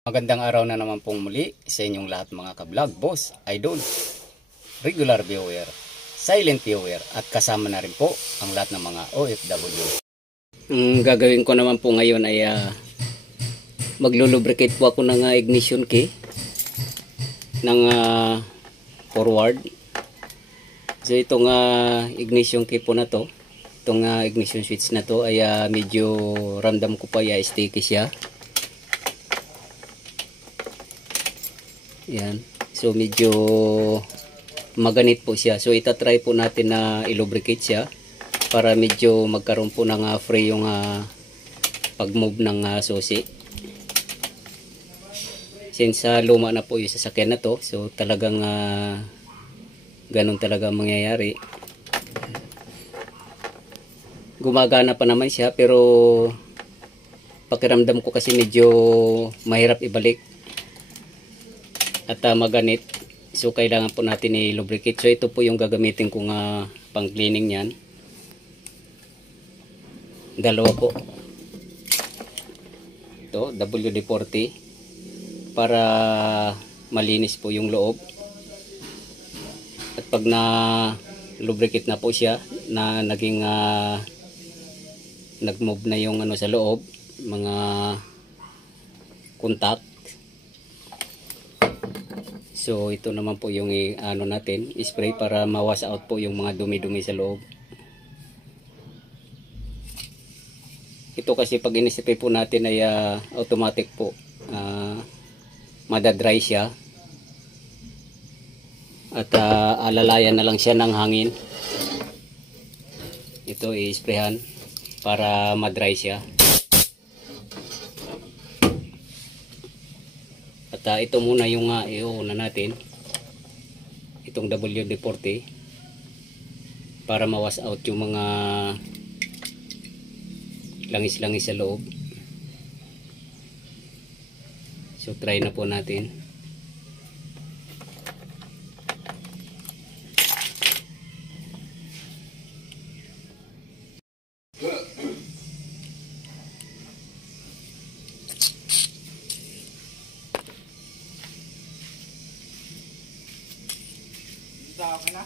Magandang araw na naman pong muli sa inyong lahat mga ka-vlog, boss, idol, regular viewer, silent viewer at kasama na rin po ang lahat ng mga OFW. Ang gagawin ko naman po ngayon ay maglulubricate po ako ng ignition key ng forward. So itong ignition key po na to, itong ignition switch na to ay medyo ramdam ko pa sticky siya. Yan. So medyo maganit po siya. So itatry po natin na ilubricate siya para medyo magkaroon po ng free yung pag-move ng susi. Since luma na po yung sasakyan na to, so talagang ganun talaga mangyayari. Gumagana pa naman siya pero pakiramdam ko kasi medyo mahirap ibalik at maganit. So kailangan po natin i-lubricate. So ito po yung gagamitin kong pang cleaning niyan. Dalawa po. Ito WD-40 para malinis po yung loob. At pag na lubricate na po siya, na naging nag-move na yung sa loob, mga contact. So ito naman po yung natin, spray para ma-wash out po yung mga dumi-dumi sa loob. Ito kasi pag in-spray po natin ay automatic po madadry siya. At alalayan na lang siya ng hangin. Ito i-sprayhan para madry siya. At ito muna yung iuuna natin, itong WD-40 para ma-wash out yung mga langis-langis sa loob. So try na po natin. Okay na?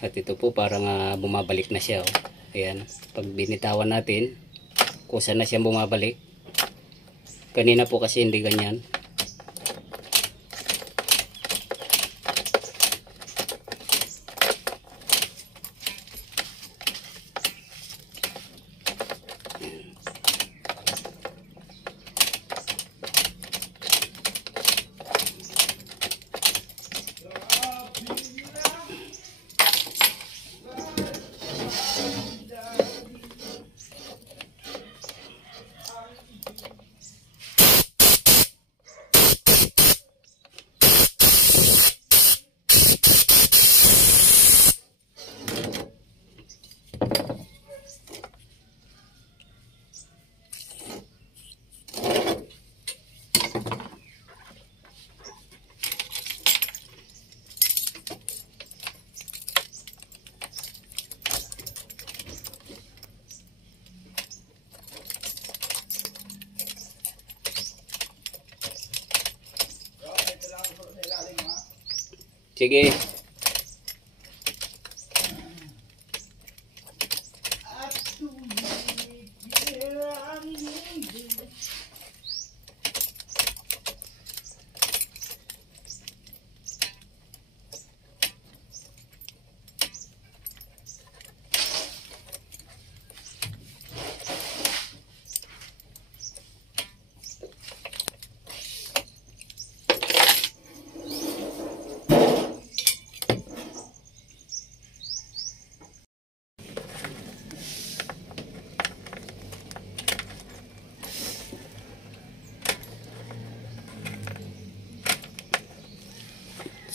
At ito po parang bumabalik na siya. Ayan, pag binitawan natin, kusa na siyang bumabalik. Kanina po kasi hindi ganyan. Sige.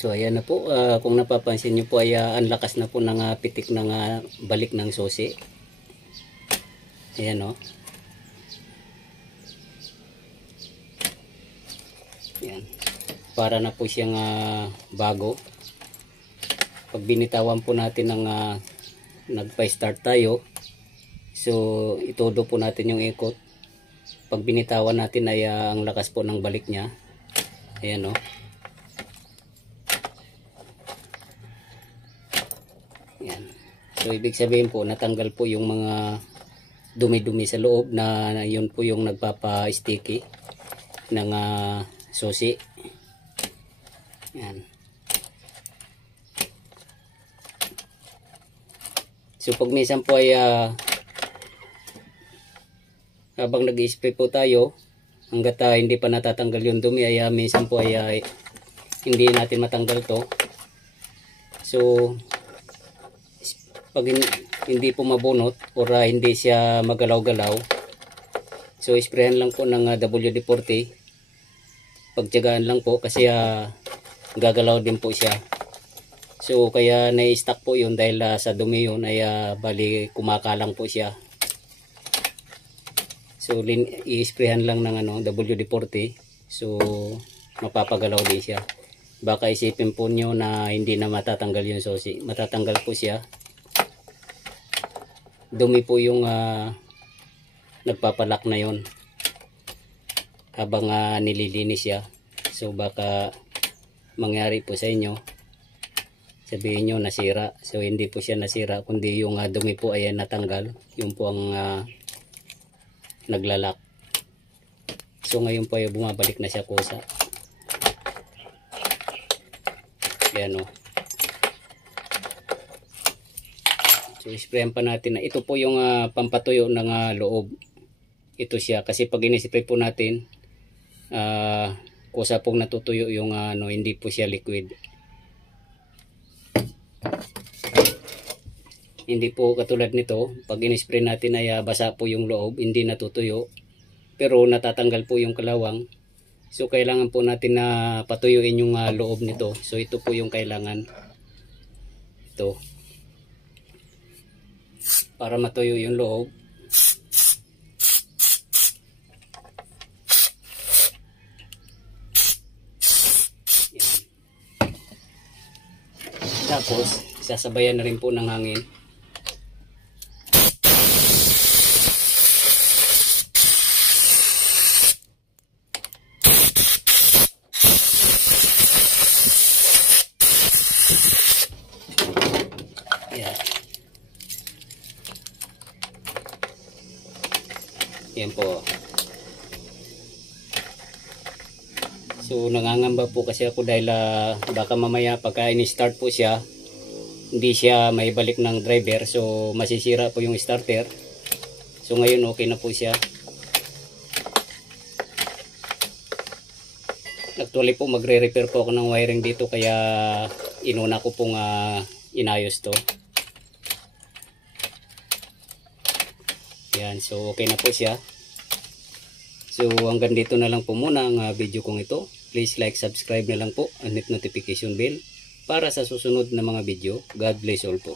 So ayan na po, kung napapansin nyo po ay ang lakas na po ng pitik ng balik ng susi. Ayan o. Ayan. Para na po siyang bago. Pag binitawan po natin ng nagpa-start tayo, so itodo po natin yung ikot. Pag binitawan natin ay ang lakas po ng balik niya. Ayan o. Yan. So ibig sabihin po natanggal po yung mga dumi-dumi sa loob na yun po yung nagpapa-sticky ng susi. Yan. So pag minsan po ay habang nag-i-spray po tayo hanggat hindi pa natatanggal yung dumi ay minsan po ay hindi natin matanggal to. So pag hindi po mabunot or hindi siya magalaw-galaw, so sprayan lang po ng WD-40. Pagtiyagaan lang po kasi gagalaw din po siya. So kaya na-stuck po yun dahil sa dumi yun ay bali kumakalang po siya. So i-sprayan lang ng WD-40, so mapapagalaw din siya. Baka isipin po nyo na hindi na matatanggal yung susi. Matatanggal po siya. Dumi po yung nagpapalak na yon habang nililinis siya. So baka mangyari po sa inyo, sabihin nyo nasira. So hindi po siya nasira, kundi yung dumi po ay natanggal. Yung po ang naglalak. So ngayon po ay bumabalik na siya kusa. Ayan o. So isprayan pa natin na ito po yung pampatuyo ng loob. Ito siya kasi pag inispray po natin kusa pong natutuyo yung hindi po siya liquid. Hindi po katulad nito, pag inispray natin ay basa po yung loob, hindi natutuyo. Pero natatanggal po yung kalawang. So kailangan po natin na patuyuin yung loob nito. So ito po yung kailangan. Ito. Para matuyo yung loob. Yan. Tapos sasabayan na rin po ng hangin. Yan. Yan po. So nangangamba po kasi ako dahil baka mamaya pagka ini-start po siya, hindi siya maibalik ng driver, so masisira po yung starter. So ngayon okay na po siya. Actually po magre-repair po ako ng wiring dito, kaya inuna ko pong inayos to. Yan, so okay na po siya. So hanggang dito na lang po muna ang video kong ito. Please like, subscribe na lang po, and hit notification bell para sa susunod na mga video. God bless all po.